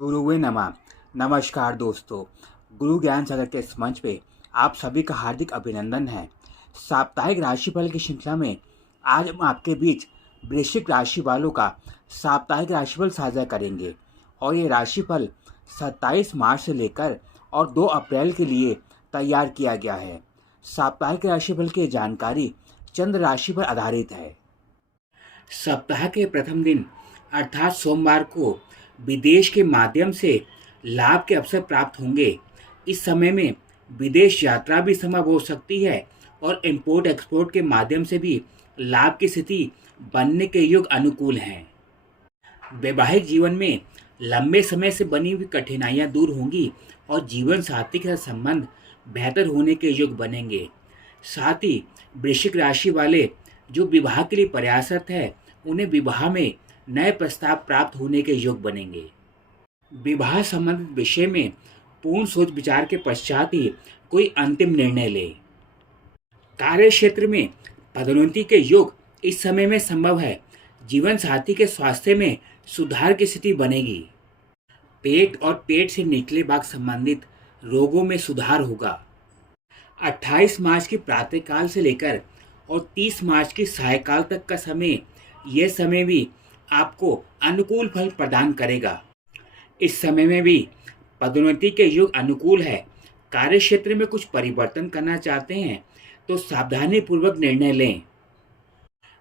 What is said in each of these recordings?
गुरुवे नमः। नमस्कार दोस्तों, गुरु ज्ञान सागर के इस मंच पे आप सभी का हार्दिक अभिनंदन है। साप्ताहिक राशिफल की श्रृंखला में आज हम आपके बीच वृश्चिक राशि वालों का साप्ताहिक राशिफल साझा करेंगे और ये राशिफल 27 मार्च से लेकर और 2 अप्रैल के लिए तैयार किया गया है। साप्ताहिक राशिफल की जानकारी चंद्र राशि पर आधारित है। सप्ताह के प्रथम दिन अर्थात सोमवार को विदेश के माध्यम से लाभ के अवसर प्राप्त होंगे। इस समय में विदेश यात्रा भी संभव हो सकती है और इंपोर्ट एक्सपोर्ट के माध्यम से भी लाभ की स्थिति बनने के योग अनुकूल हैं। वैवाहिक जीवन में लंबे समय से बनी हुई कठिनाइयां दूर होंगी और जीवन साथी के साथ संबंध बेहतर होने के योग बनेंगे। साथ ही वृश्चिक राशि वाले जो विवाह के लिए प्रयासरत है उन्हें विवाह में नए प्रस्ताव प्राप्त होने के योग बनेंगे। विवाह संबंधित विषय में पूर्ण सोच विचार के पश्चात ही कोई अंतिम निर्णय ले। कार्य क्षेत्र में पदोन्नति के योग इस समय में संभव है। जीवन साथी के स्वास्थ्य में सुधार की स्थिति बनेगी। पेट और पेट से निकले भाग संबंधित रोगों में सुधार होगा। 28 मार्च की प्रातःकाल से लेकर और 30 मार्च की सायकाल तक का समय, यह समय भी आपको अनुकूल फल प्रदान करेगा। इस समय में भी पदोन्नति के योग अनुकूल है। कार्य क्षेत्र में कुछ परिवर्तन करना चाहते हैं तो सावधानी पूर्वक निर्णय लें।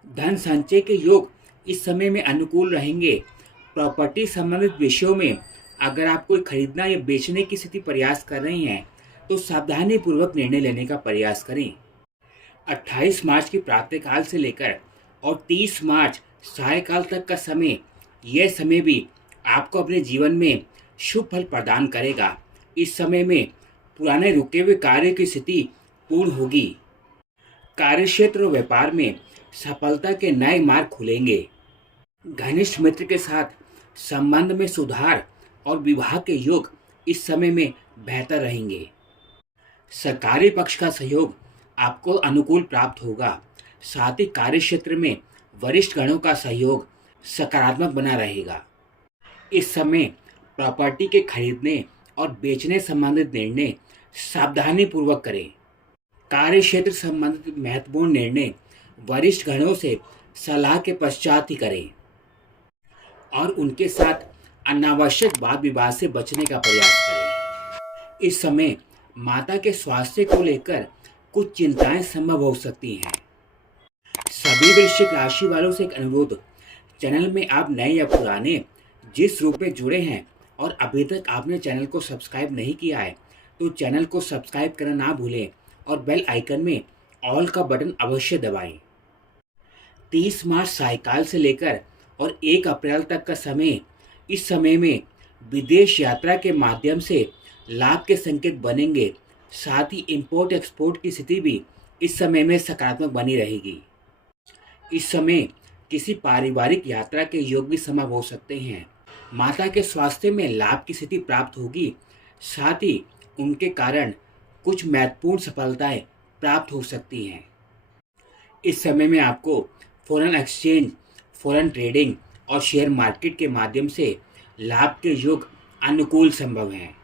धन संचय के योग इस समय में अनुकूल रहेंगे। प्रॉपर्टी संबंधित विषयों में अगर आप कोई खरीदना या बेचने की स्थिति प्रयास कर रहे हैं तो सावधानी पूर्वक निर्णय लेने का प्रयास करें। 28 मार्च की प्रातःकाल से लेकर और 30 मार्च सायकाल तक का समय, यह समय भी आपको अपने जीवन में शुभ फल प्रदान करेगा। इस समय में पुराने रुके हुए कार्य की स्थिति पूर्ण होगी। कार्यक्षेत्र और व्यापार में सफलता के नए मार्ग खुलेंगे। घनिष्ठ मित्र के साथ संबंध में सुधार और विवाह के योग इस समय में बेहतर रहेंगे। सरकारी पक्ष का सहयोग आपको अनुकूल प्राप्त होगा। साथ ही कार्यक्षेत्र में वरिष्ठ गणों का सहयोग सकारात्मक बना रहेगा। इस समय प्रॉपर्टी के खरीदने और बेचने संबंधित निर्णय सावधानी पूर्वक करें। कार्य क्षेत्र संबंधित महत्वपूर्ण निर्णय वरिष्ठ गणों से सलाह के पश्चात ही करें और उनके साथ अनावश्यक वाद विवाद से बचने का प्रयास करें। इस समय माता के स्वास्थ्य को लेकर कुछ चिंताएं संभव हो सकती हैं। सभी वृश्चिक राशि वालों से एक अनुरोध, चैनल में आप नए या पुराने जिस रूप में जुड़े हैं और अभी तक आपने चैनल को सब्सक्राइब नहीं किया है तो चैनल को सब्सक्राइब करना ना भूलें और बेल आइकन में ऑल का बटन अवश्य दबाएं। 30 मार्च सायकाल से लेकर और 1 अप्रैल तक का समय, इस समय में विदेश यात्रा के माध्यम से लाभ के संकेत बनेंगे। साथ ही इंपोर्ट एक्सपोर्ट की स्थिति भी इस समय में सकारात्मक बनी रहेगी। इस समय किसी पारिवारिक यात्रा के योग भी संभव हो सकते हैं। माता के स्वास्थ्य में लाभ की स्थिति प्राप्त होगी। साथ ही उनके कारण कुछ महत्वपूर्ण सफलताएं प्राप्त हो सकती हैं। इस समय में आपको फॉरेन एक्सचेंज, फॉरेन ट्रेडिंग और शेयर मार्केट के माध्यम से लाभ के योग अनुकूल संभव हैं।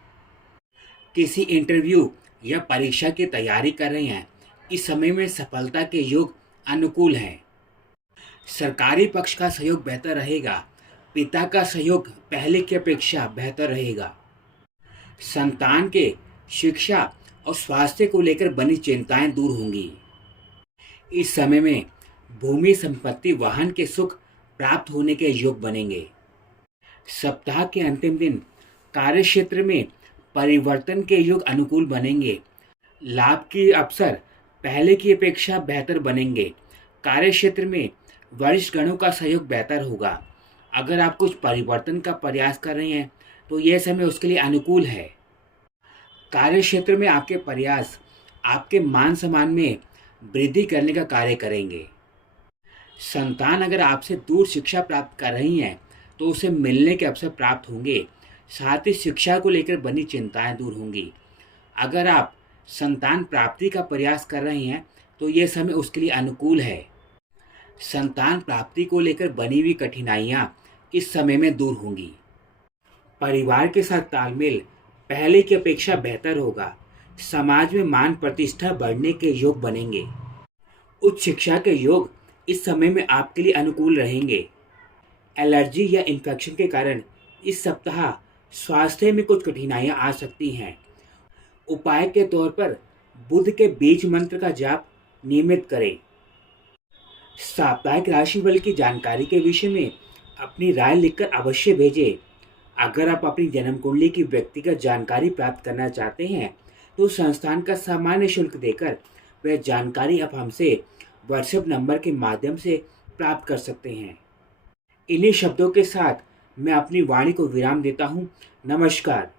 किसी इंटरव्यू या परीक्षा की तैयारी कर रहे हैं, इस समय में सफलता के योग अनुकूल हैं। सरकारी पक्ष का सहयोग बेहतर रहेगा। पिता का सहयोग पहले की अपेक्षा बेहतर रहेगा। संतान के शिक्षा और स्वास्थ्य को लेकर बनी चिंताएं दूर होंगी। इस समय में भूमि संपत्ति वाहन के सुख प्राप्त होने के योग बनेंगे। सप्ताह के अंतिम दिन कार्य क्षेत्र में परिवर्तन के योग अनुकूल बनेंगे। लाभ के अवसर पहले की अपेक्षा बेहतर बनेंगे। कार्य क्षेत्र में वरिष्ठ गणों का सहयोग बेहतर होगा। अगर आप कुछ परिवर्तन का प्रयास कर रहे हैं तो यह समय उसके लिए अनुकूल है। कार्य क्षेत्र में आपके प्रयास आपके मान सम्मान में वृद्धि करने का कार्य करेंगे। संतान अगर आपसे दूर शिक्षा प्राप्त कर रही हैं तो उसे मिलने के अवसर प्राप्त होंगे। साथ ही शिक्षा को लेकर बनी चिंताएं दूर होंगी। अगर आप संतान प्राप्ति का प्रयास कर रहे हैं तो यह समय उसके लिए अनुकूल है। संतान प्राप्ति को लेकर बनी हुई कठिनाइयां इस समय में दूर होंगी। परिवार के साथ तालमेल पहले की अपेक्षा बेहतर होगा। समाज में मान प्रतिष्ठा बढ़ने के योग बनेंगे। उच्च शिक्षा के योग इस समय में आपके लिए अनुकूल रहेंगे। एलर्जी या इन्फेक्शन के कारण इस सप्ताह स्वास्थ्य में कुछ कठिनाइयां आ सकती हैं। उपाय के तौर पर बुध के बीज मंत्र का जाप नियमित करें। साप्ताहिक राशिफल की जानकारी के विषय में अपनी राय लिखकर अवश्य भेजें। अगर आप अपनी जन्म कुंडली की व्यक्तिगत जानकारी प्राप्त करना चाहते हैं तो संस्थान का सामान्य शुल्क देकर वह जानकारी आप हमसे व्हाट्सएप नंबर के माध्यम से प्राप्त कर सकते हैं। इन्हीं शब्दों के साथ मैं अपनी वाणी को विराम देता हूँ। नमस्कार।